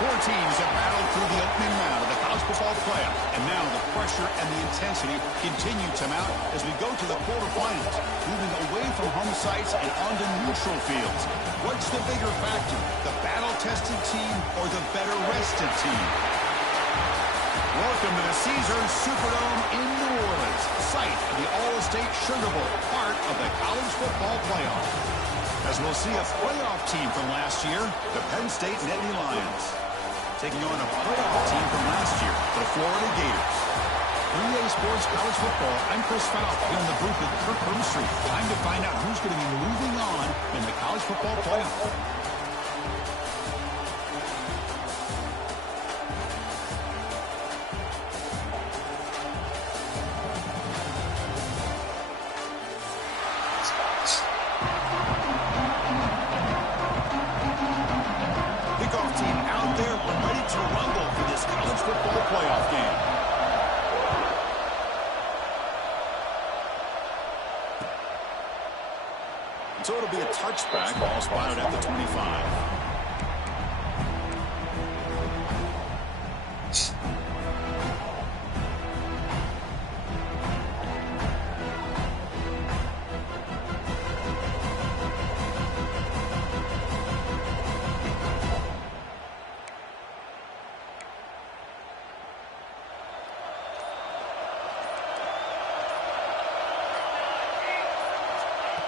Four teams have battled through the opening round of the college football playoff, and now the pressure and the intensity continue to mount as we go to the quarterfinals, moving away from home sites and onto neutral fields. What's the bigger factor, the battle-tested team or the better-rested team? Welcome to the Caesars Superdome in New Orleans, site of the All-State Sugar Bowl, part of the college football playoff. As we'll see a playoff team from last year, the Penn State Nittany Lions, taking on a playoff team from last year, the Florida Gators. 3A Sports College Football, I'm Chris Falk here in the booth with Kirk Hermstreet. Time to find out who's going to be moving on in the college football playoff. So it'll be a touchback, ball spotted at the 25.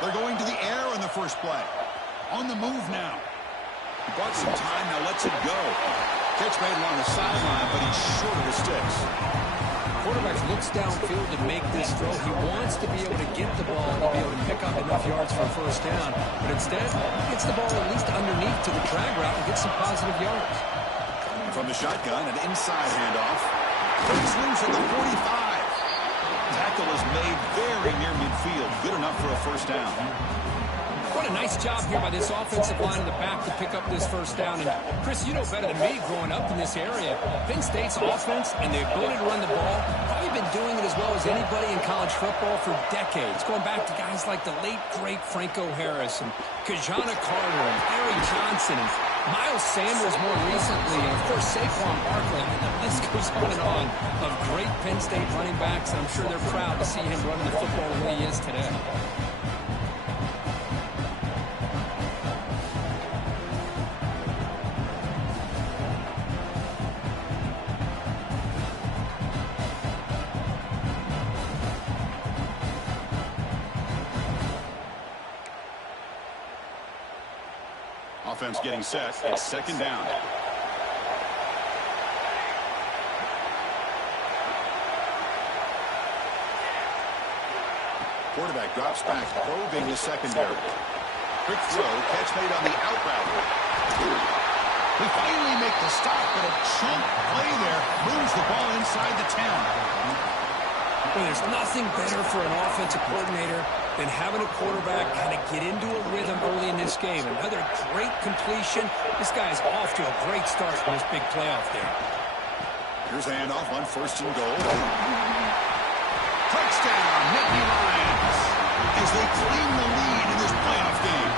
They're going to the air on the first play. On the move now. He bought some time, now lets it go. Catch made along the sideline, but he's short of the sticks. Quarterback looks downfield to make this throw. He wants to be able to get the ball and be able to pick up enough yards for a first down. But instead, he gets the ball at least underneath to the drag route and gets some positive yards. From the shotgun, an inside handoff. He's loose at the 45. Tackle is made very near midfield. Good enough for a first down. What a nice job here by this offensive line in the back to pick up this first down. And Chris, you know better than me growing up in this area. Penn State's offense and the ability to run the ball, probably been doing it as well as anybody in college football for decades. Going back to guys like the late, great Franco Harris and Kajana Carter and Harry Johnson and Miles Sanders more recently, and of course Saquon Barkley. And the list goes on of great Penn State running backs. I'm sure they're proud to see him running the football the way he is today. Offense getting set. It's second down. Quarterback drops back, probing the secondary. Quick throw, catch made on the out route. We finally make the stop, but a chunk play there moves the ball inside the 10. Well, there's nothing better for an offensive coordinator than having a quarterback kind of get into a rhythm early in this game. Another great completion. This guy's off to a great start in this big playoff game. Here's the handoff on first and goal. Touchdown, Nittany Lions, as they claim the lead in this playoff game.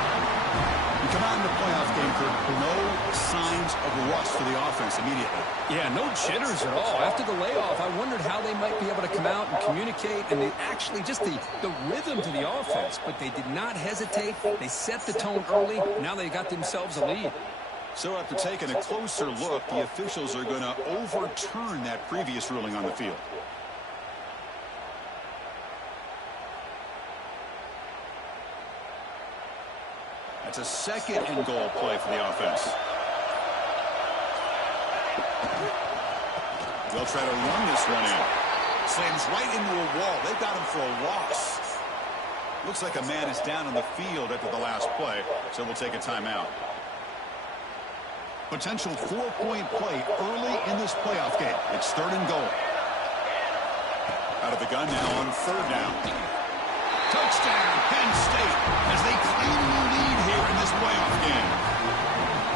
We come out in the playoff game, Kirk, no signs of rust for the offense immediately. Yeah, no jitters at all. After the layoff, I wondered how they might be able to come out and communicate, and they actually just the rhythm to the offense. But they did not hesitate. They set the tone early. Now they got themselves a lead. So after taking a closer look, the officials are going to overturn that previous ruling on the field. That's a second and goal play for the offense. They'll try to run this one in. Slams right into a wall. They've got him for a loss. Looks like a man is down on the field after the last play, so we'll take a timeout. Potential 4-point play early in this playoff game. It's 3rd and goal. Out of the gun now on 3rd down. Touchdown, Penn State, as they claim the lead here in this playoff game.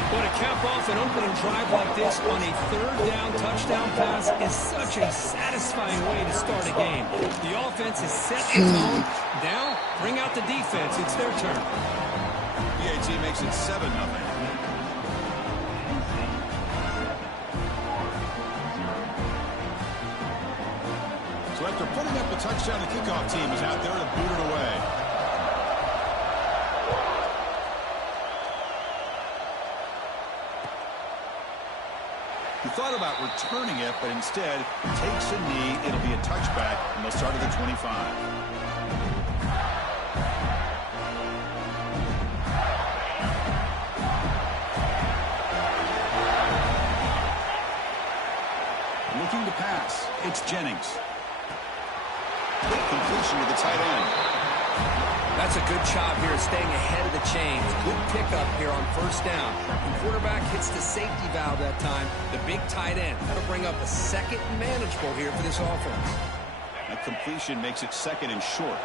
Well, to cap off an opening drive like this on a 3rd down touchdown pass is such a satisfying way to start a game. The offense has set the tone. Now, bring out the defense. It's their turn. PAT makes it 7-0. So after putting up a touchdown, the kickoff team is out there to boot it away. He thought about returning it, but instead takes a knee. It'll be a touchback, and they'll start at the 25. Looking to pass. It's Jennings. Completion to the tight end. That's a good job here staying ahead of the chains. Good pickup here on 1st down. The quarterback hits the safety valve that time. The big tight end. That'll bring up a 2nd manageable here for this offense. That completion makes it 2nd and short.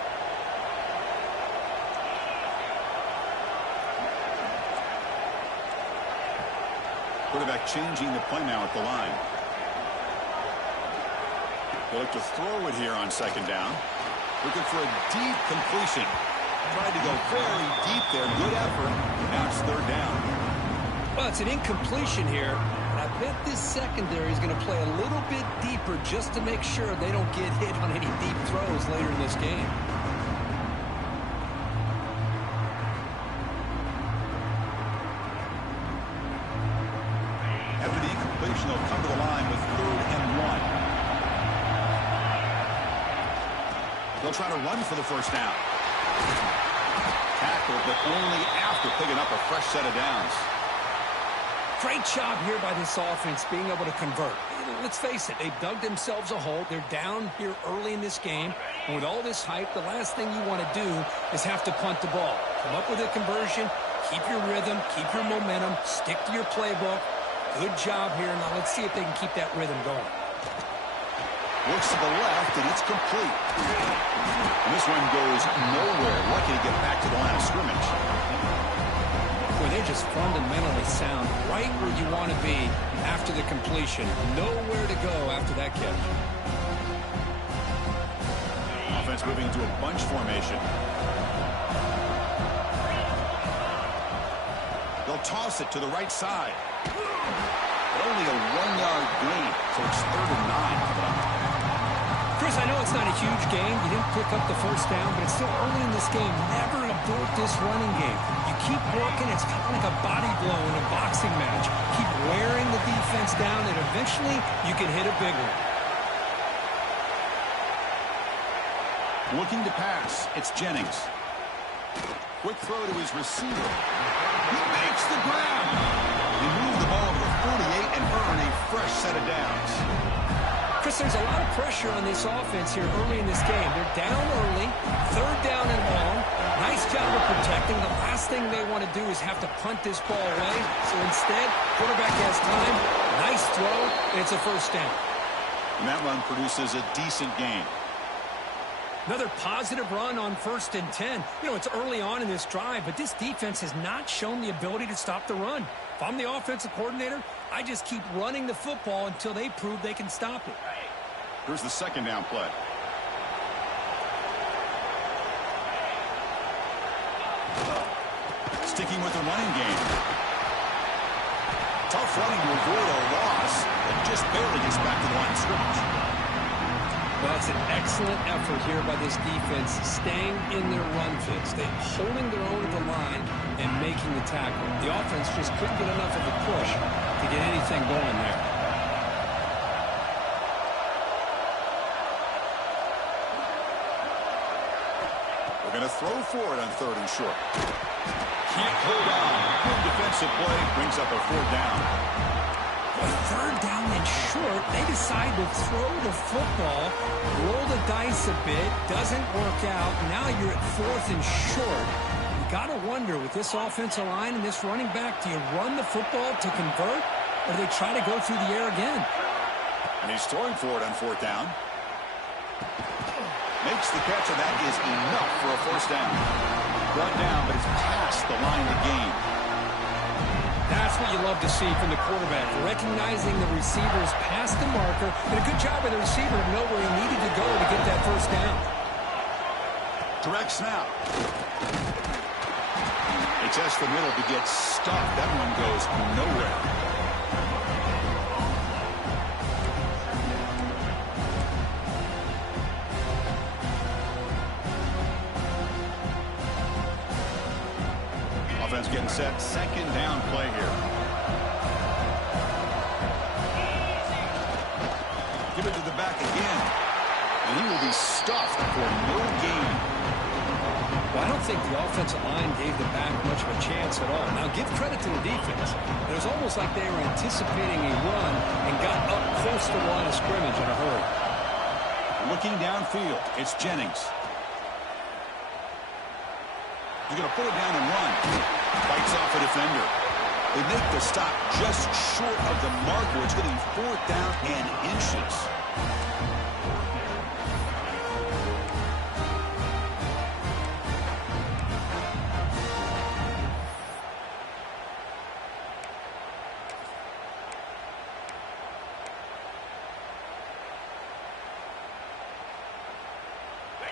Quarterback changing the play now at the line. They look to throw it here on 2nd down. Looking for a deep completion. Tried to go very deep there. Good effort. Now it's 3rd down. Well, it's an incompletion here. And I bet this secondary is going to play a little bit deeper just to make sure they don't get hit on any deep throws later in this game. After the incompletion, they'll come to the line with 3rd and 1. They'll try to run for the 1st down. Tackle, but only after picking up a fresh set of downs. Great job here by this offense being able to convert. Let's face it, they've dug themselves a hole. They're down here early in this game. And with all this hype, the last thing you want to do is have to punt the ball. Come up with a conversion, keep your rhythm, keep your momentum, stick to your playbook. Good job here. Now let's see if they can keep that rhythm going. Looks to the left, and it's complete. And this one goes nowhere. Lucky to get back to the line of scrimmage. Boy, they're just fundamentally sound right where you want to be after the completion. Nowhere to go after that catch. Offense moving into a bunch formation. They'll toss it to the right side. But only a 1-yard gain, so it's 3rd and 9. Chris, I know it's not a huge game. You didn't pick up the 1st down, but it's still early in this game. Never abort this running game. You keep working. It's kind of like a body blow in a boxing match. Keep wearing the defense down, and eventually you can hit a big one. Looking to pass. It's Jennings. Quick throw to his receiver. He makes the grab. He moved the ball to the 48 and earn a fresh set of downs. Chris, there's a lot of pressure on this offense here early in this game. They're down early, 3rd down and long. Nice job of protecting. The last thing they want to do is have to punt this ball away. So instead, quarterback has time. Nice throw, and it's a 1st down. And that run produces a decent gain. Another positive run on 1st and 10. You know, it's early on in this drive, but this defense has not shown the ability to stop the run. If I'm the offensive coordinator, I just keep running the football until they prove they can stop it. Here's the 2nd down play. Sticking with the running game. Tough running to avoid a loss, but just barely gets back to the line of scrimmage. Well, it's an excellent effort here by this defense, staying in their run fix. They're holding their own at the line and making the tackle. The offense just couldn't get enough of a push to get anything going there. We're going to throw for it on 3rd and short. Can't hold on. Good defensive play brings up a 4th down. With third down and short, they decide to throw the football, roll the dice a bit, doesn't work out. Now you're at fourth and short. You got to wonder, with this offensive line and this running back, do you run the football to convert, or do they try to go through the air again? And he's throwing for it on fourth down. Makes the catch, and that is enough for a first down. Brought down, but it's past the line to gain. That's what you love to see from the quarterback, recognizing the receivers past the marker, and a good job by the receiver to know where he needed to go to get that first down. Direct snap. They test the middle to get stuffed. That one goes nowhere. Offense getting set. Second down play here. Give it to the back again. And he will be stuffed for no gain. Well, I don't think the offensive line gave the back much of a chance at all. Now, give credit to the defense. It was almost like they were anticipating a run and got up close to the line of scrimmage in a hurry. Looking downfield, it's Jennings. He's going to put it down and run. Fights off a defender. They make the stop just short of the marker. It's going to be fourth down and inches.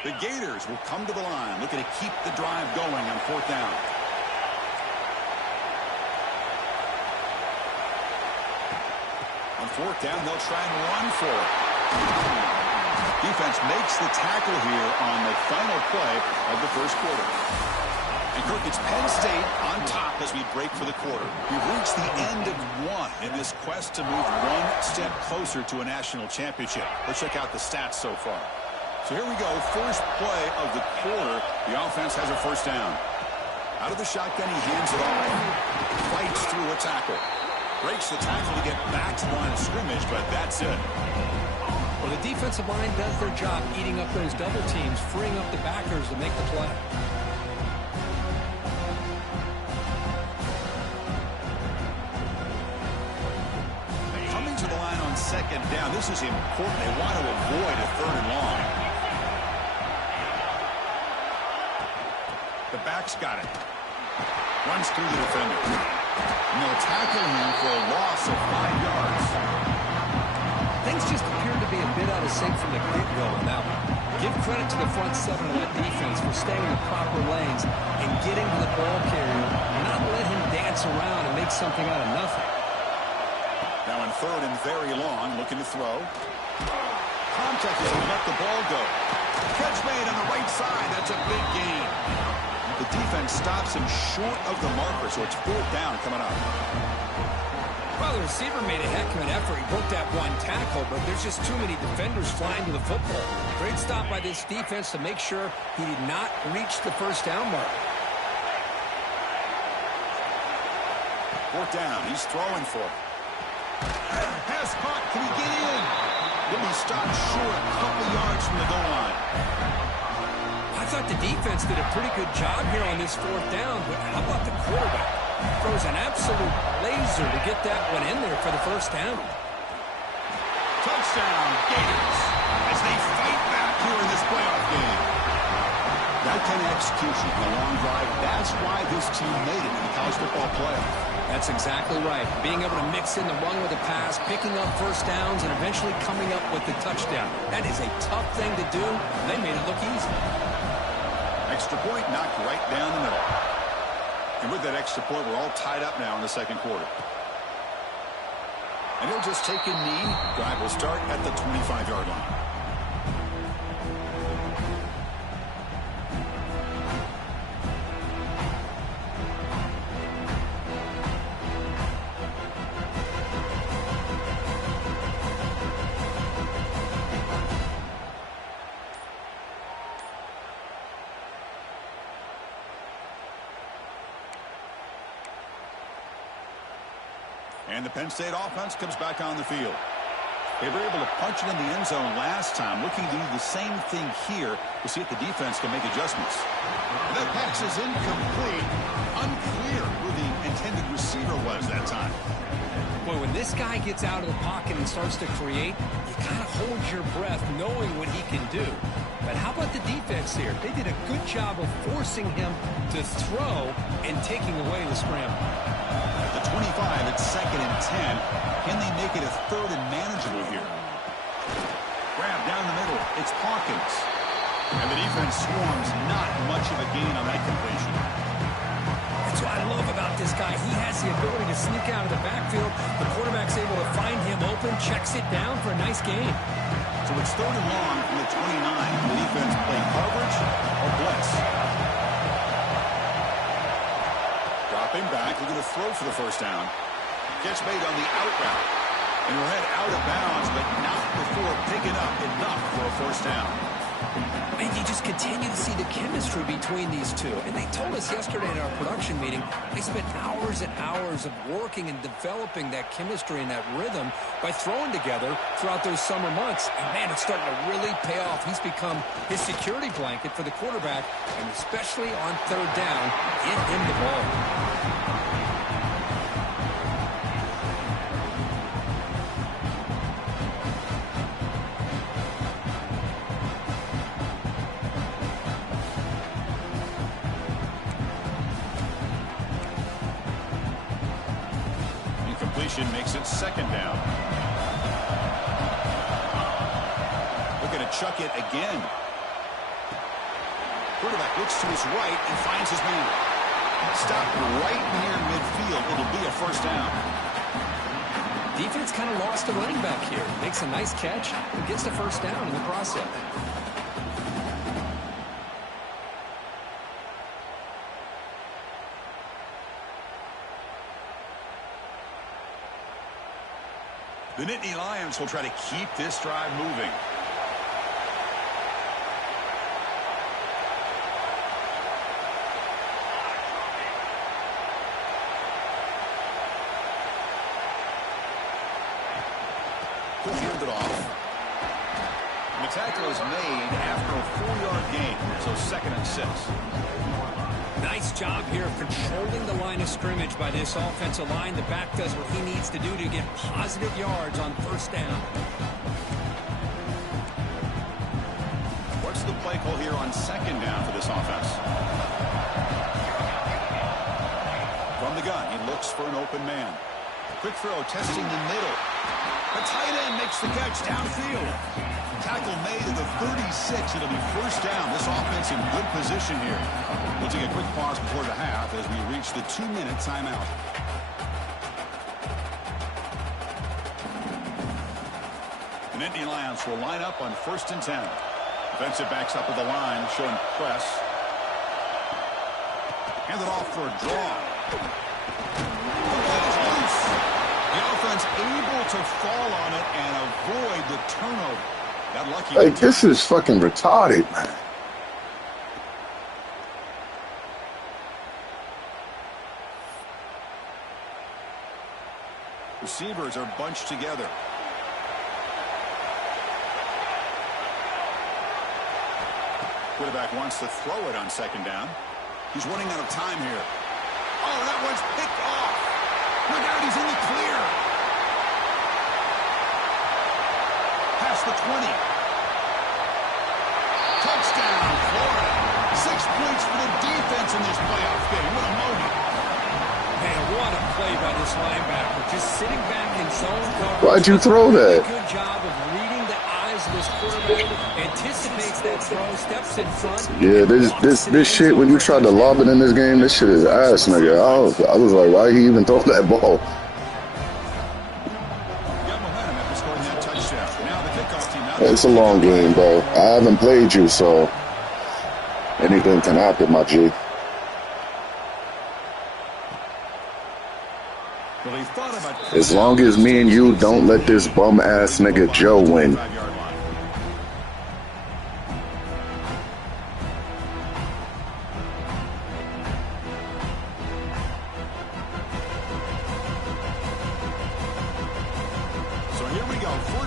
The Gators will come to the line, looking to keep the drive going on fourth down. On fourth down, they'll try and run for it. Defense makes the tackle here on the final play of the first quarter. And Kirk, it's Penn State on top as we break for the quarter. We've reached the end of one in this quest to move one step closer to a national championship. Let's check out the stats so far. So here we go, first play of the quarter. The offense has a first down. Out of the shotgun, he hands it off. Fights through a tackle. Breaks the tackle to get back to the line of scrimmage, but that's it. Well, the defensive line does their job eating up those double teams, freeing up the backers to make the play. Coming to the line on second down, this is important. They want to avoid a third and long. The back's got it. Runs through the defender. And they'll tackle him for a loss of 5 yards. Things just appeared to be a bit out of sync from the get-go on that one. Give credit to the front seven of that defense for staying in the proper lanes and getting to the ball carrier, and not let him dance around and make something out of nothing. Now in third and very long, looking to throw. Contact as he let the ball go. Catch made on the right side. That's a big gain. The defense stops him short of the marker, so it's fourth down coming up. Well, the receiver made a heck of an effort. He broke that one tackle, but there's just too many defenders flying to the football. Great stop by this defense to make sure he did not reach the first down mark. Fourth down. He's throwing for it. Pass caught. Can he get in? He'll be stopped short a couple yards from the goal line. I thought the defense did a pretty good job here on this fourth down, but how about the quarterback? Throws an absolute laser to get that one in there for the first down. Touchdown, Gators, as they fight back here in this playoff game. That kind of execution on a long drive, that's why this team made it in the college football playoff. That's exactly right. Being able to mix in the run with the pass, picking up first downs, and eventually coming up with the touchdown. That is a tough thing to do. They made it look easy. Extra point knocked right down the middle. And with that extra point, we're all tied up now in the second quarter. And he'll just take a knee. Drive will start at the 25-yard line. And the Penn State offense comes back on the field. They were able to punch it in the end zone last time. Looking to do the same thing here to see if the defense can make adjustments. That pass is incomplete. Unclear who the intended receiver was that time. Boy, when this guy gets out of the pocket and starts to create, you kind of hold your breath knowing what he can do. But how about the defense here? They did a good job of forcing him to throw and taking away the scramble. At the 25, it's 2nd and 10. Can they make it a 3rd and manageable here? Grab down the middle. It's Hawkins. And the defense swarms. Not much of a gain on that completion. That's what I love about this guy. He has the ability to sneak out of the backfield. The quarterback's able to find him open, checks it down for a nice gain. So it's 3rd and long from the 29. The defense play coverage or blitz. Dropping back, looking to throw for the first down. Gets made on the out route. And we'll head out of bounds, but not before picking up enough for a first down. And you just continue to see the chemistry between these two. And they told us yesterday in our production meeting, they spent hours and hours of working and developing that chemistry and that rhythm by throwing together throughout those summer months. And, man, it's starting to really pay off. He's become his security blanket for the quarterback, and especially on 3rd down, get him the ball. Makes it 2nd down. Looking to chuck it again. Quarterback looks to his right and finds his man. Stopped right near midfield. It'll be a first down. Defense kind of lost a running back here. Makes a nice catch and gets the first down in the process. The Nittany Lions will try to keep this drive moving. He'll hand it off. And the tackle is made after a 4-yard gain, so 2nd and 6. Nice job here of controlling the line of scrimmage by this offensive line. The back does what he needs to do to get positive yards on first down. What's the play call here on 2nd down for this offense? From the gun, he looks for an open man. Quick throw, testing the middle. The tight end makes the catch downfield. Tackle made at the 36. It'll be first down. This offense in good position here. We'll take a quick pause before the half as we reach the 2-minute timeout. The Nittany Lions will line up on 1st and 10. Defensive backs up at the line, showing press. Hand it off for a draw. That is loose. The offense able to fall on it and avoid the turnover. Got lucky. Like, this is fucking retarded, man. Receivers are bunched together. Quarterback wants to throw it on 2nd down. He's running out of time here. Oh, that one's picked off. Look out, he's in the clear. Past the 20. Touchdown, Florida. 6 points for the defense in this playoff game. What a moment. Man, what a play by this linebacker. Just sitting back in zone coverage. Why'd you throw that? Good job of reading the eyes of this quarterback. Anticipates that throw, steps in front. Yeah, this shit, when you tried to lob it in this game, this shit is ass, nigga. I was like, why he even throw that ball? It's a long game, bro. I haven't played you, so anything can happen, my G. As long as me and you don't let this bum-ass nigga Joe win.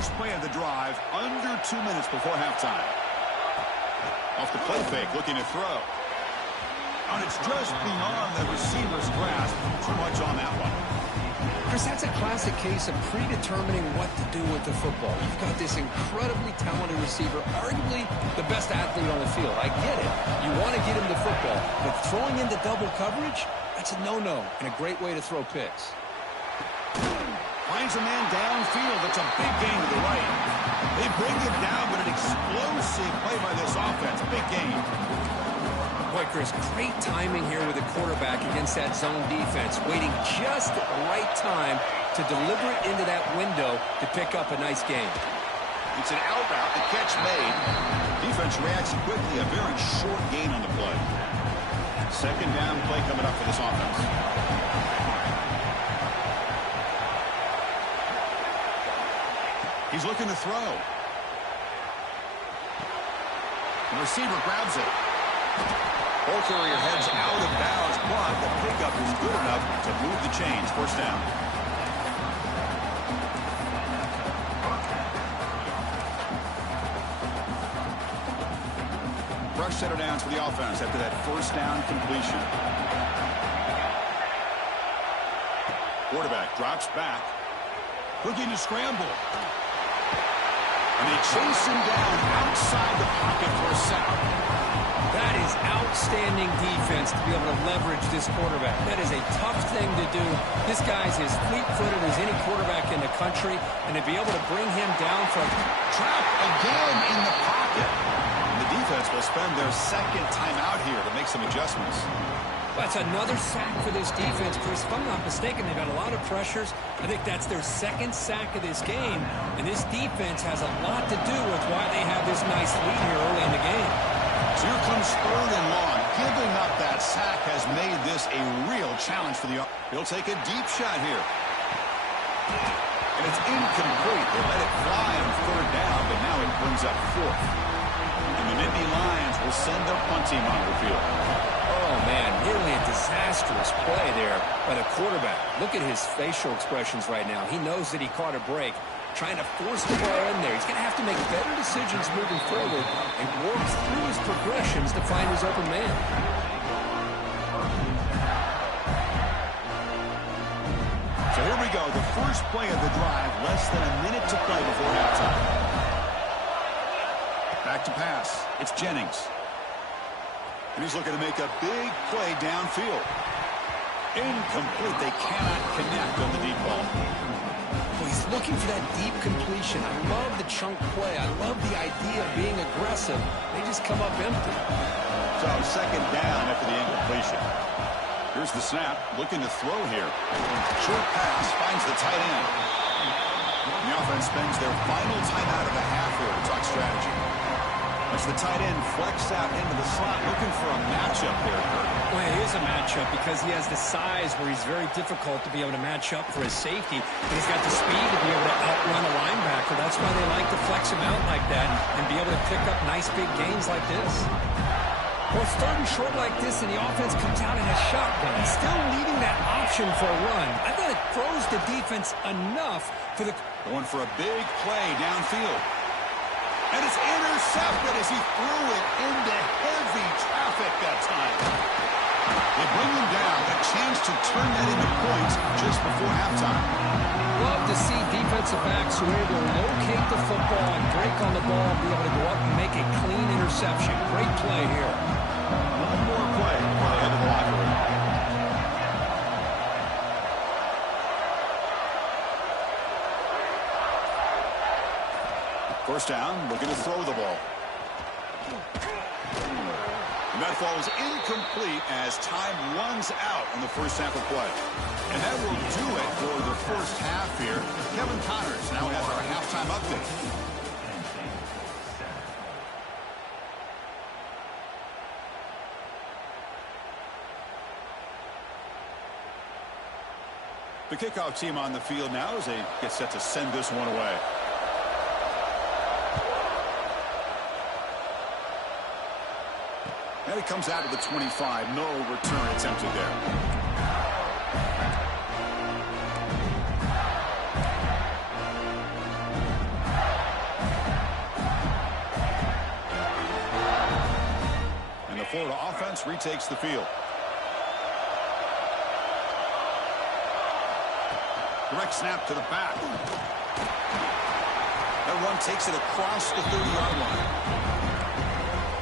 first play of the drive, under 2 minutes before halftime. Off the play fake, looking to throw. And it's just beyond the receiver's grasp. Too much on that one. Chris, that's a classic case of predetermining what to do with the football. You've got this incredibly talented receiver, arguably the best athlete on the field. I get it. You want to get him the football, but throwing into double coverage, that's a no-no and a great way to throw picks. Finds a man downfield. That's a big gain to the right. They bring him down, but an explosive play by this offense. Big gain. Boy, Chris, great timing here with the quarterback against that zone defense, waiting just at the right time to deliver it into that window to pick up a nice gain. It's an out route. The catch made. Defense reacts quickly. A very short gain on the play. Second down play coming up for this offense. He's looking to throw. The receiver grabs it. Ball carrier heads out of bounds, but the pickup is good enough to move the chains. First down. Rush set of downs for the offense after that first down completion. Quarterback drops back. Looking to scramble. And they chase him down outside the pocket for a sack. That is outstanding defense to be able to leverage this quarterback. That is a tough thing to do. This guy's as fleet-footed as any quarterback in the country, and to be able to bring him down from trap again in the pocket. And the defense will spend their second time out here to make some adjustments. That's another sack for this defense, Chris. If I'm not mistaken, they've had a lot of pressures. I think that's their second sack of this game, and this defense has a lot to do with why they have this nice lead here early in the game. So here comes third and long. Giving up that sack has made this a real challenge for the offense. He'll take a deep shot here. And it's incomplete. They let it fly on third down, but now it brings up fourth. And the Nittany Lions will send their punt team on the field. Oh, man, nearly a disastrous play there by the quarterback. Look at his facial expressions right now. He knows that he caught a break, trying to force the ball in there. He's going to have to make better decisions moving forward and works through his progressions to find his open man. So here we go, the first play of the drive, less than a minute to play before halftime. Back to pass. It's Jennings. And he's looking to make a big play downfield. Incomplete. They cannot connect on the deep ball. Well, he's looking for that deep completion. I love the chunk play. I love the idea of being aggressive. They just come up empty. So second down after the incompletion. Here's the snap. Looking to throw here. Short pass finds the tight end. And the offense spends their final timeout of the half here to talk strategy. As the tight end flex out into the slot, looking for a matchup there, Kurt. Well, it is a matchup because he has the size where he's very difficult to be able to match up for his safety. But he's got the speed to be able to outrun a linebacker. That's why they like to flex him out like that and be able to pick up nice big gains like this. Well, starting short like this and the offense comes out in a shotgun, still leaving that option for a run. I thought it throws the defense enough for the... Going for a big play downfield. And it's intercepted as he threw it into heavy traffic that time. They bring him down, a chance to turn that into points just before halftime. Love to see defensive backs who are able to locate the football and break on the ball and be able to go up and make a clean interception. Great play here. One more play before they head to the locker room. First down, looking to throw the ball. And that falls incomplete as time runs out on the first half of play. And that will do it for the first half here. Kevin Connors now has our halftime update. The kickoff team on the field now as they get set to send this one away. And it comes out of the 25. No return attempted there. Florida offense retakes the field. Direct snap to the back. That run takes it across the 30-yard line.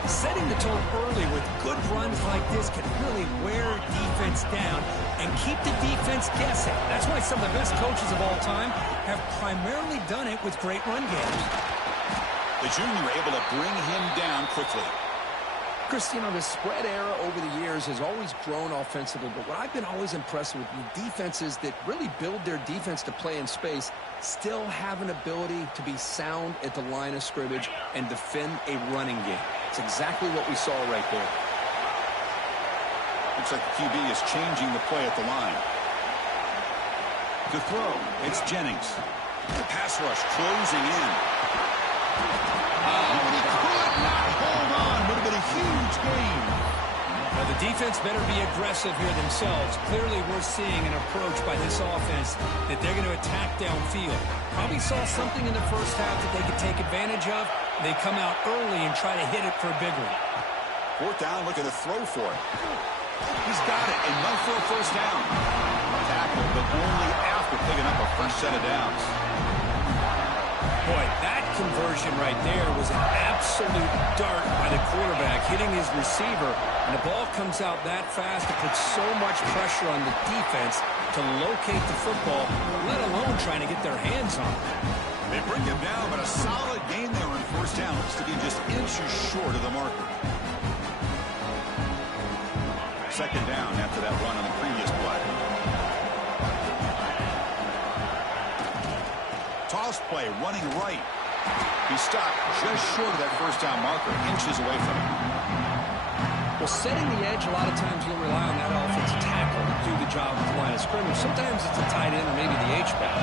Setting the tone early with good runs like this can really wear defense down and keep the defense guessing. That's why some of the best coaches of all time have primarily done it with great run games. The junior able to bring him down quickly. Chris, you know, the spread era over the years has always grown offensively, but what I've been always impressed with defenses that really build their defense to play in space still have an ability to be sound at the line of scrimmage and defend a running game. It's exactly what we saw right there. Looks like the QB is changing the play at the line. To throw, it's Jennings. The pass rush closing in. Oh, he could not hold on. Would have been a huge gain. Now, the defense better be aggressive here themselves. Clearly, we're seeing an approach by this offense that they're going to attack downfield. Probably saw something in the first half that they could take advantage of. They come out early and try to hit it for a big one. Fourth down, looking to throw for it. He's got it, enough for a first down. Tackle, but only after picking up a first set of downs. Boy, that conversion right there was an absolute dart by the quarterback, hitting his receiver, and the ball comes out that fast. It puts so much pressure on the defense to locate the football, let alone trying to get their hands on it. They bring him down, but a solid gain there on first down. Looks to be just inches short of the marker. Second down after that run on the previous play. Toss play, running right. He stopped just short of that first down marker, inches away from him. Well, setting the edge, a lot of times you'll rely on that offensive tackle to do the job at the line of scrimmage. Sometimes it's a tight end or maybe the H-back.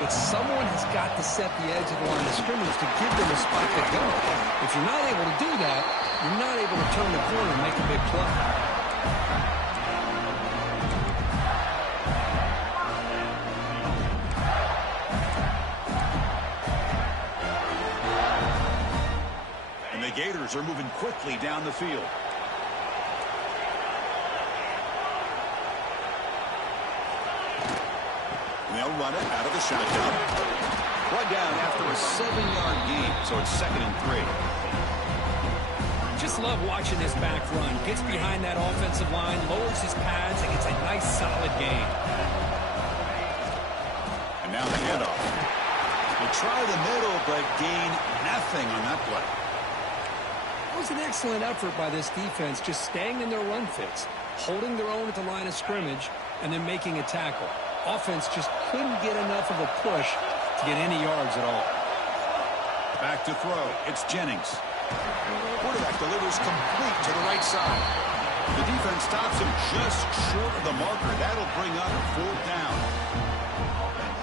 But someone has got to set the edge of the line of scrimmage to give them a spot to go. If you're not able to do that, you're not able to turn the corner and make a big play. And the Gators are moving quickly down the field. They'll run it out of the shotgun. Brought down after a 7-yard gain, so it's 2nd and 3. Just love watching this back run. Gets behind that offensive line, lowers his pads, and gets a nice solid gain. And now the handoff. They try the middle, but gain nothing on that play. It was an excellent effort by this defense, just staying in their run fits, holding their own at the line of scrimmage, and then making a tackle. Offense just couldn't get enough of a push to get any yards at all. Back to throw. It's Jennings. Quarterback delivers complete to the right side. The defense stops him just short of the marker. That'll bring up 4th down.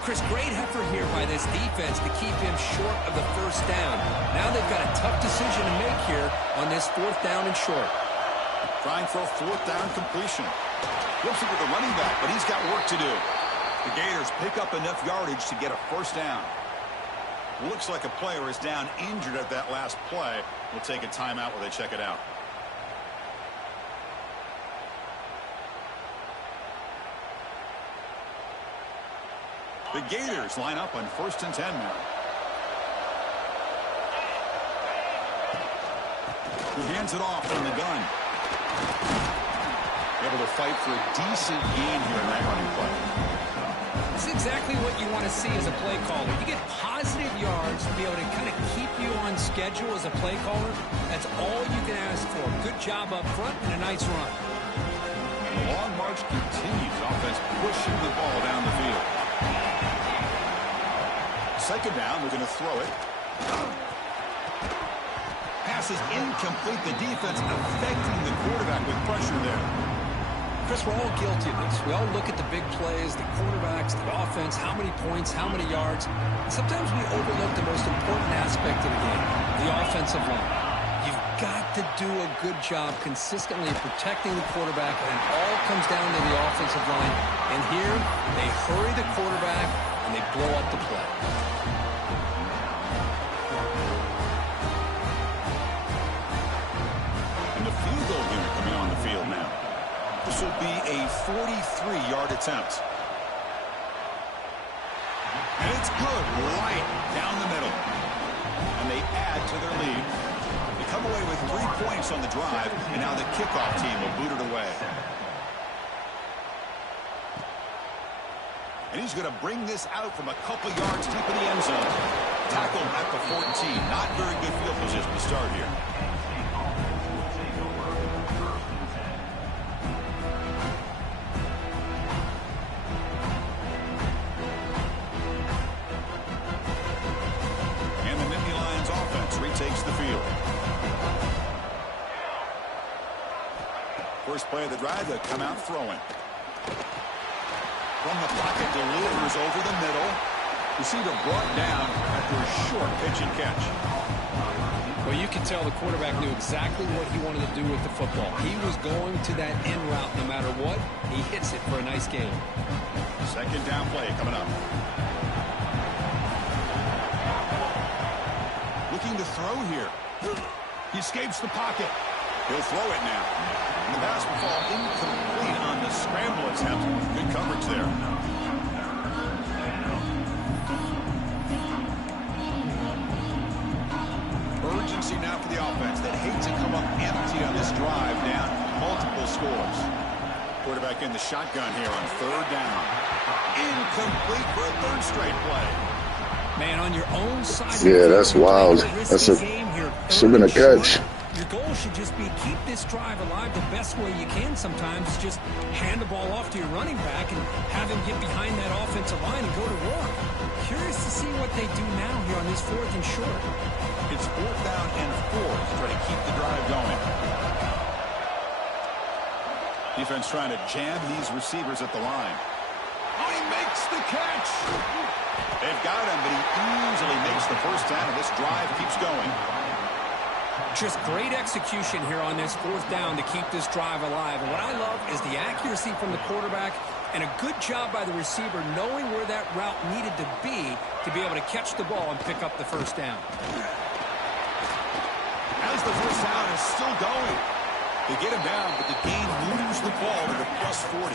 Chris, great effort here by this defense to keep him short of the first down. Now they've got a tough decision to make here on this 4th down and short. Trying for a 4th down completion. Flips it to the running back, but he's got work to do. The Gators pick up enough yardage to get a first down. Looks like a player is down injured at that last play. We'll take a timeout while they check it out. The Gators line up on 1st and 10 now. He hands it off from the gun. Able to fight for a decent gain here in that running play. It's exactly what you want to see as a play caller. You get positive yards to be able to kind of keep you on schedule as a play caller. That's all you can ask for. Good job up front and a nice run. The long march continues. Offense pushing the ball down the field. Second down, we're going to throw it. Pass is incomplete. The defense affecting the quarterback with pressure there. Chris, we're all guilty of this. We all look at the big plays, the quarterbacks, the offense, how many points, how many yards. And sometimes we overlook the most important aspect of the game, the offensive line. You've got to do a good job consistently protecting the quarterback, and it all comes down to the offensive line. And here, they hurry the quarterback, and they blow up the play. And the field goal unit This will be a 43-yard attempt. And it's good right down the middle. And they add to their lead. They come away with 3 points on the drive, and now the kickoff team will boot it away. And he's going to bring this out from a couple yards deep in the end zone. Tackle at the 14. Not very good field position to start here. And the Nittany Lions offense retakes the field. First play of the drive, they'll come out throwing. From the pocket, delivers over the middle. Receiver brought down after a short pitch and catch. Well, you can tell the quarterback knew exactly what he wanted to do with the football. He was going to that in route no matter what. He hits it for a nice gain. Second down play coming up. Looking to throw here. He escapes the pocket. He'll throw it now. And the pass will fall incomplete on the scramble attempt. Good coverage there. Urgency now for the offense that hate to come up empty on this drive, down multiple scores. Quarterback in the shotgun here on third down. Incomplete for a third straight play. Man, on your own side. Yeah, that's wild. That's should have been a catch. Your goal should just be keep this drive alive the best way you can sometimes. Just hand the ball off to your running back and have him get behind that offensive line and go to work. Curious to see what they do now here on this 4th and short. It's 4th down and 4 to try to keep the drive going. Defense trying to jam these receivers at the line. Oh, he makes the catch. They've got him, but he easily makes the first down, and this drive keeps going. Just great execution here on this 4th down to keep this drive alive. And what I love is the accuracy from the quarterback and a good job by the receiver knowing where that route needed to be able to catch the ball and pick up the first down. As the first down is still going. They get him down, but the game moves the ball to the +40.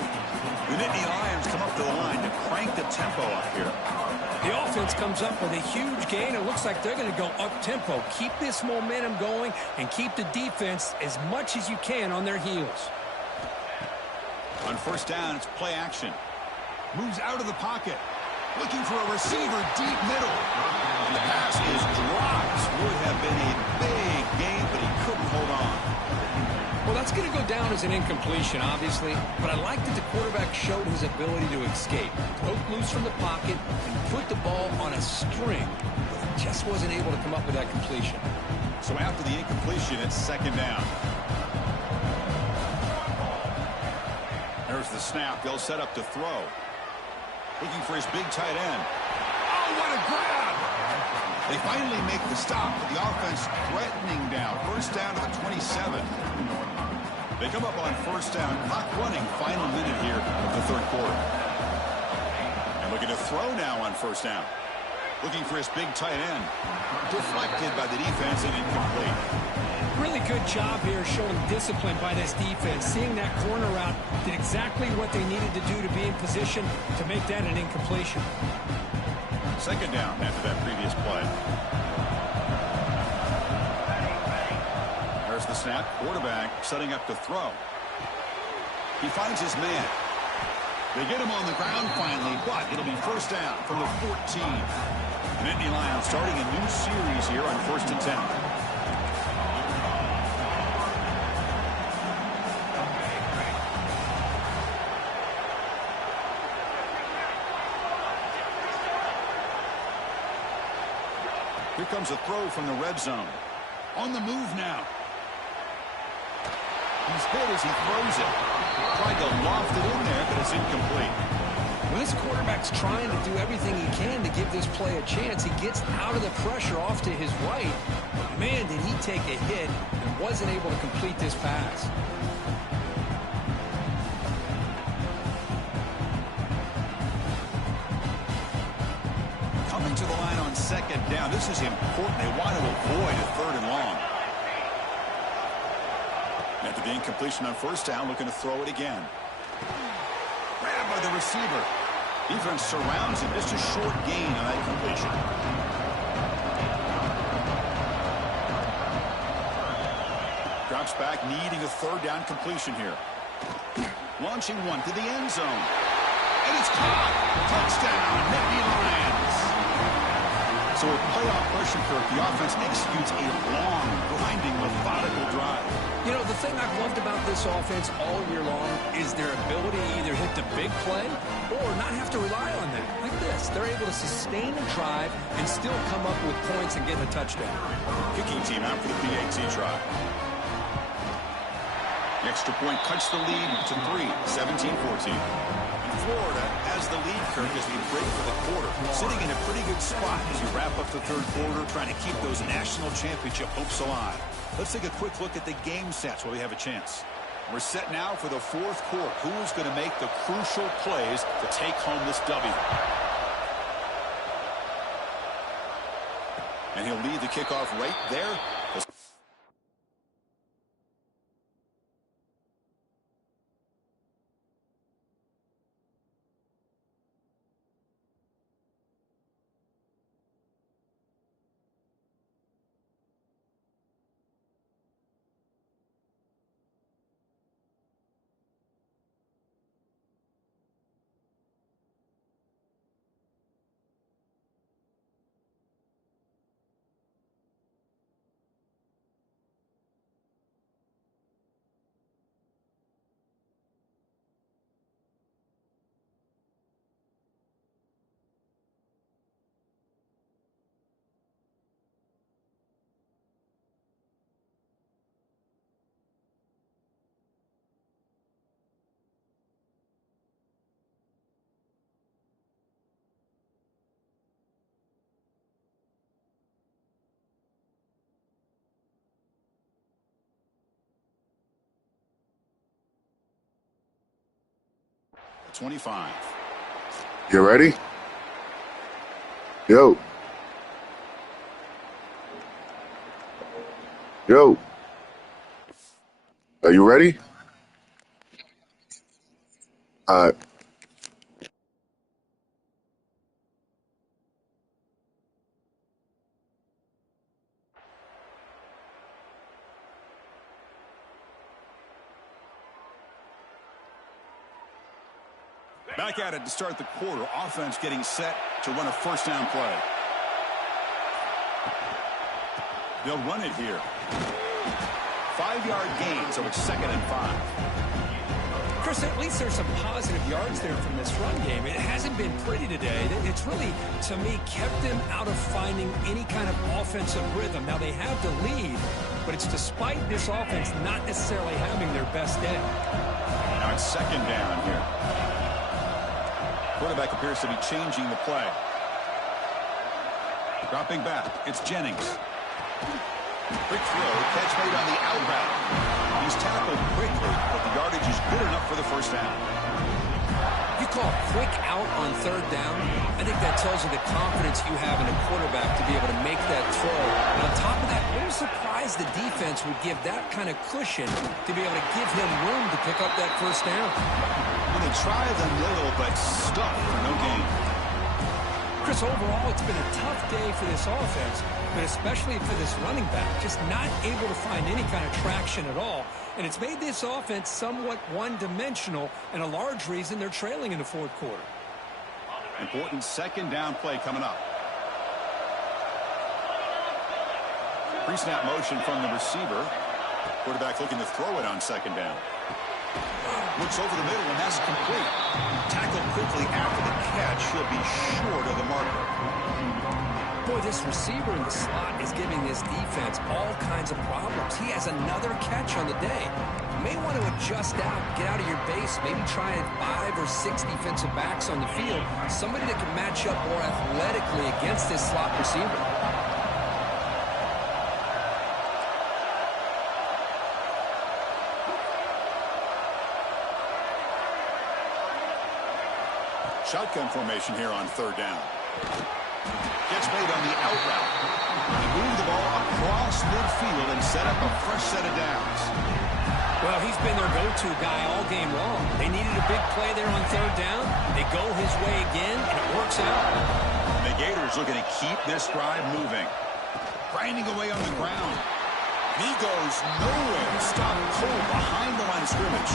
The Nittany Lions come up to the line to crank the tempo up here. The offense comes up with a huge gain. It looks like they're going to go up-tempo. Keep this momentum going and keep the defense as much as you can on their heels. On first down, it's play action. Moves out of the pocket. Looking for a receiver deep middle. And the pass is dropped. Would have been a big gain, but he couldn't hold on. Well, that's going to go down as an incompletion, obviously, but I like that the quarterback showed his ability to escape. Broke loose from the pocket and put the ball on a string, but he just wasn't able to come up with that completion. So after the incompletion, it's second down. There's the snap. They'll set up to throw. Looking for his big tight end. Oh, what a grab! They finally make the stop, but the offense threatening down. First down to the 27. They come up on first down. Clock running. Final minute here of the third quarter. And looking to throw now on first down. Looking for his big tight end. Deflected by the defense and incomplete. Really good job here showing discipline by this defense. Seeing that corner out, did exactly what they needed to do to be in position to make that an incompletion. Second down after that previous play. There's the snap. Quarterback setting up to throw. He finds his man. They get him on the ground finally, but it'll be first down from the 14. The Nittany Lions starting a new series here on 1st and 10. Here comes a throw from the red zone. On the move now. He's hit as he throws it. Tried to loft it in there, but it's incomplete. Well, this quarterback's trying to do everything he can to give this play a chance. He gets out of the pressure off to his right. But man, did he take a hit and wasn't able to complete this pass. Coming to the line on second down. This is important. They want to avoid a third and long. At the After the incompletion on first down, looking to throw it again. Grabbed by the receiver. Defense surrounds him. Just a short gain on that completion. Drops back, needing a third down completion here. Launching one to the end zone. And it's caught. Touchdown, Nittany Lions. So with playoff pressure, Kirk, the offense executes a long, grinding, methodical drive. You know, the thing I've loved about this offense all year long is their ability to either hit the big play or not have to rely on that. Like this, they're able to sustain a drive and still come up with points and get a touchdown. Kicking team out for the PAT try. The extra point cuts the lead to 3, 17-14. Florida has the lead, Kirk, as we break for the quarter. Sitting in a pretty good spot as you wrap up the third quarter, trying to keep those national championship hopes alive. Let's take a quick look at the game stats while we have a chance. We're set now for the fourth quarter. Who is going to make the crucial plays to take home this W? And he'll lead the kickoff right there. $25. You ready? Yo. Yo. Are you ready? All right. Back at it to start the quarter. Offense getting set to run a first down play. They'll run it here. 5-yard gain, so it's 2nd and 5. Chris, at least there's some positive yards there from this run game. It hasn't been pretty today. It's really, to me, kept them out of finding any kind of offensive rhythm. Now, they have the lead, but it's despite this offense not necessarily having their best day. Now it's 2nd down here. Quarterback appears to be changing the play. Dropping back. It's Jennings. Quick throw. Catch made on the out route. He's tackled quickly, but the yardage is good enough for the first down. You call quick out on 3rd down. I think that tells you the confidence you have in a quarterback to be able to make that throw. And on top of that, what a surprise the defense would give that kind of cushion to be able to give him room to pick up that first down. They try the middle, but stuck for no gain. Chris, overall, it's been a tough day for this offense, but especially for this running back, just not able to find any kind of traction at all. And it's made this offense somewhat one-dimensional, and a large reason they're trailing in the fourth quarter. Important 2nd down play coming up. Pre-snap motion from the receiver. Quarterback looking to throw it on 2nd down. Looks over the middle, and that's complete. Tackled quickly after the catch. He'll be short of the marker. Boy, this receiver in the slot is giving this defense all kinds of problems. He has another catch on the day. You may want to adjust out, get out of your base, maybe try 5 or 6 defensive backs on the field. Somebody that can match up more athletically against this slot receiver. Shotgun formation here on 3rd down. Gets made on the out route. They move the ball across midfield and set up a fresh set of downs. Well, he's been their go-to guy all game long. They needed a big play there on third down. They go his way again, and it works out. The Gators looking to keep this drive moving. Grinding away on the ground. He goes nowhere to stop Cole behind the line of scrimmage.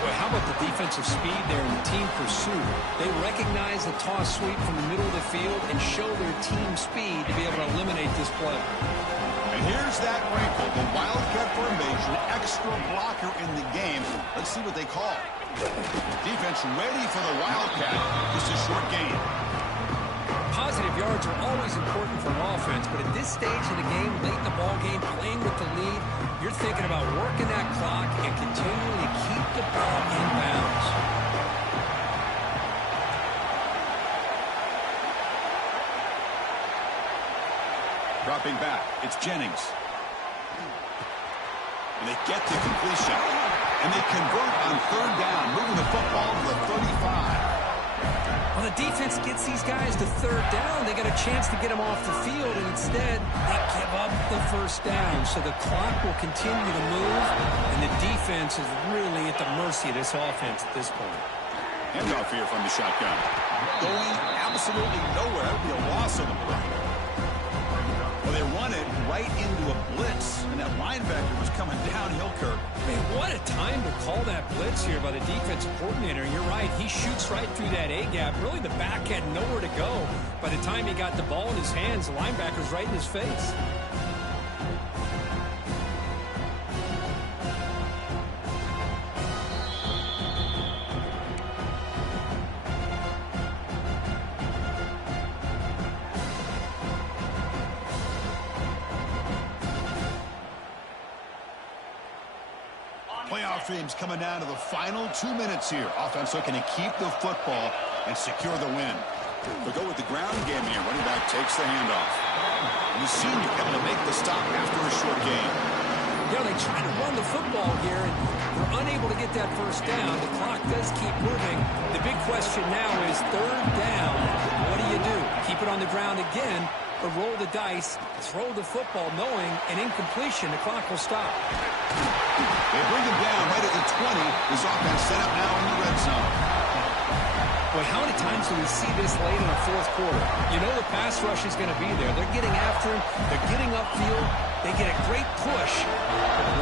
Well, how about the defensive speed there in the team pursuit? They recognize the toss sweep from the middle of the field and show their team speed to be able to eliminate this play. And here's that wrinkle, the Wildcat formation, extra blocker in the game. Let's see what they call. Defense ready for the Wildcat. This is a short gain. Positive yards are always important for an offense, but at this stage of the game, late in the ball game, playing with the lead, you're thinking about working that clock and continuing to keep the ball in bounds. Dropping back, it's Jennings. And they get the completion. And they convert on third down, moving the football to the 35. Well, the defense gets these guys to third down. They get a chance to get them off the field, and instead they give up the first down. So the clock will continue to move, and the defense is really at the mercy of this offense at this point. Handoff here from the shotgun. Going absolutely nowhere. That would be a loss of the play. Well, they run it right into a blitz, and that linebacker was coming downhill, Kirk. Man, what a time to call that blitz here by the defensive coordinator. And you're right, he shoots right through that A-gap. Really, the back had nowhere to go. By the time he got the ball in his hands, the linebacker's right in his face. Playoff dreams coming down to the final 2 minutes here. Offense looking to keep the football and secure the win. They'll go with the ground game here. Running back takes the handoff. And the senior able to make the stop after a short gain. Yeah, they try to run the football here, and they're unable to get that first down. The clock does keep moving. The big question now is third down. What do you do? Keep it on the ground again, or roll the dice, throw the football, knowing an incompletion, the clock will stop. They bring him down right at the 20. His offense set up now in the red zone. Boy, how many times do we see this late in the fourth quarter? You know the pass rush is going to be there. They're getting after him. They're getting upfield. They get a great push.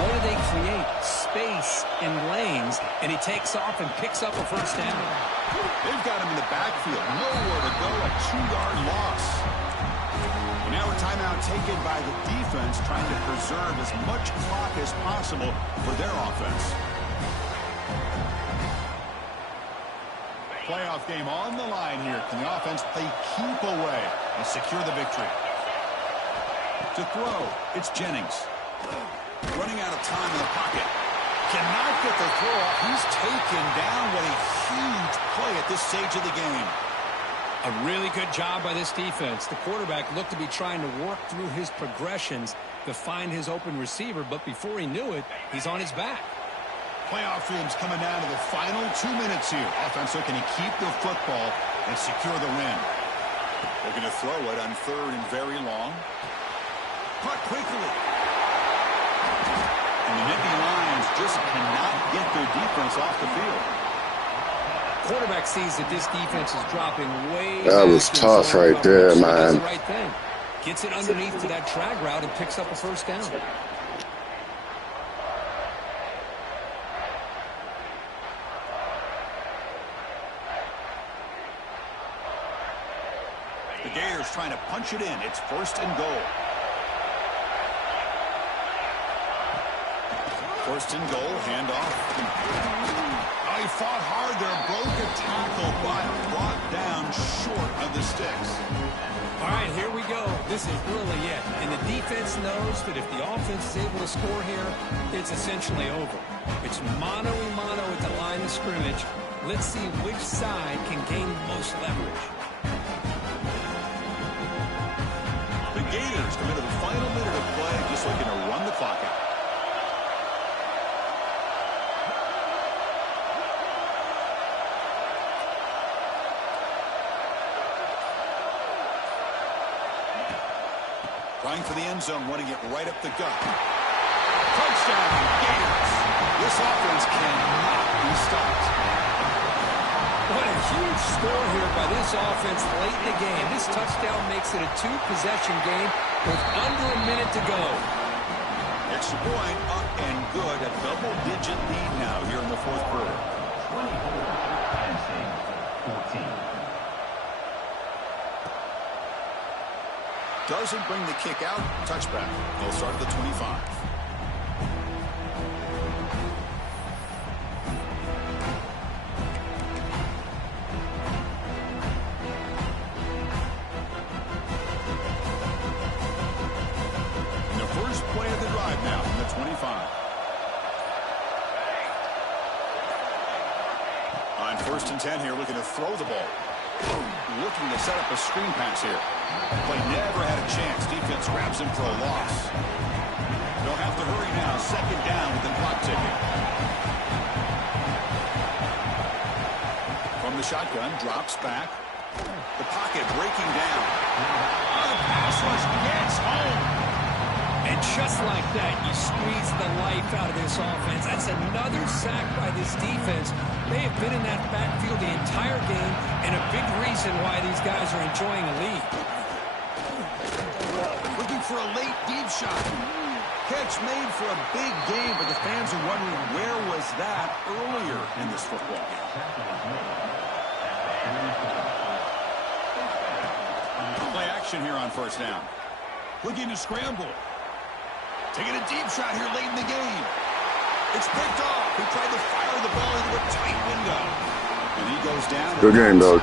What do they create? Space in lanes, and he takes off and picks up a first down. They've got him in the backfield. Nowhere to go. A 2-yard loss. And now a timeout taken by the defense, trying to preserve as much clock as possible for their offense. Playoff game on the line here. Can the offense play keep away and secure the victory? To throw, it's Jennings. Running out of time in the pocket. Cannot get the throw off. He's taken down. What a huge play at this stage of the game. A really good job by this defense. The quarterback looked to be trying to work through his progressions to find his open receiver, but before he knew it, he's on his back. Playoff dreams coming down to the final 2 minutes here. Offense looking to keep the football and secure the win. They're going to throw it on third and very long. Caught quickly. And the Nittany Lions just cannot get their defense off the field. Quarterback sees that this defense is dropping way. That was tough right there, man. The right thing. Gets it underneath to that drag route and picks up a first down. The Gators trying to punch it in. It's first and goal. First and goal, handoff. Oh, he fought hard there, broke a tackle, but brought down short of the sticks. All right, here we go. This is really it. And the defense knows that if the offense is able to score here, it's essentially over. It's mano-a-mano at the line of scrimmage. Let's see which side can gain most leverage. The Gators come into the final minute of play, just looking to run the clock out. Trying for the end zone, running it right up the gut. Touchdown, Gators. This offense cannot be stopped. What a huge score here by this offense late in the game. This touchdown makes it a two-possession game with under a minute to go. Extra point up and good. A double-digit lead now here in the fourth quarter. 14. Doesn't bring the kick out. Touchback. They'll start at the 25. First play of the drive now from the 25. On 1st and 10 here, looking to throw the ball. Looking to set up a screen pass here. Play never had a chance. Defense grabs him for a loss. They'll have to hurry now. 2nd down with the clock ticking. From the shotgun, drops back. The pocket breaking down. The pass rush gets home. And just like that, you squeeze the life out of this offense. That's another sack by this defense. They have been in that backfield the entire game, and a big reason why these guys are enjoying a lead. Looking for a late deep shot. Catch made for a big game, but the fans are wondering where was that earlier in this football game. Play action here on 1st down. Looking to scramble. Taking a deep shot here late in the game. It's picked off. He tried to fire the ball into a tight window. And he goes down. Good game, though.